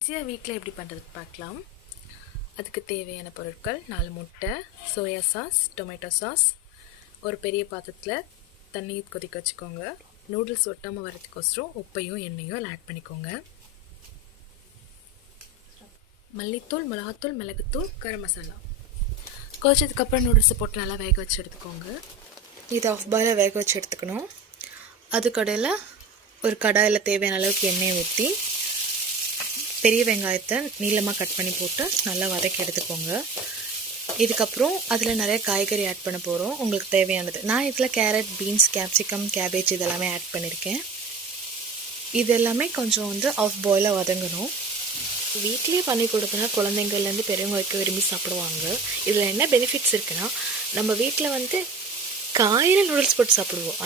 ஈஸியாக வீட்டில் எப்படி பண்ணுறது பார்க்கலாம். அதுக்கு தேவையான பொருட்கள் 4 முட்டை, சோயா சாஸ், டொமேட்டோ சாஸ், ஒரு பெரிய பாத்திரத்தில் தண்ணி கொதிக்க வச்சுக்கோங்க. நூடுல்ஸ் ஒட்டாமல் வரதுக்கோசரம் உப்பையும் எண்ணெயும் ஆட் பண்ணிக்கோங்க. மல்லித்தூள், மிளகாத்தூள், மிளகுத்தூள், கரம் மசாலா கொதிச்சதுக்கப்புறம் நூடுல்ஸை போட்டு நல்லா வேக வச்சு எடுத்துக்கோங்க. இது ஆஃப் பாயில் வேக வச்சு எடுத்துக்கணும். அதுக்கடையில் ஒரு கடாயில் தேவையான அளவுக்கு எண்ணெயை ஊற்றி பெரிய வெங்காயத்தை நீளமாக கட் பண்ணி போட்டு நல்லா வதக்கி எடுத்துக்கோங்க. இதுக்கப்புறம் அதில் நிறைய காய்கறி ஆட் பண்ண போகிறோம், உங்களுக்கு தேவையானது. நான் இதில் கேரட், பீன்ஸ், கேப்சிகம், கேபேஜ் இதெல்லாமே ஆட் பண்ணியிருக்கேன். இது எல்லாமே கொஞ்சம் ஆஃப் பாயிலாக வதங்கணும். வீட்லேயே பண்ணி கொடுத்தனா குழந்தைங்கள்லேருந்து பெரியவங்க வரைக்கும் விரும்பி சாப்பிடுவாங்க. இதில் என்ன பெனிஃபிட்ஸ் இருக்குன்னா, நம்ம வீட்டில் காயில் நூடுல்ஸ் போட்டு சாப்பிடுவோம்.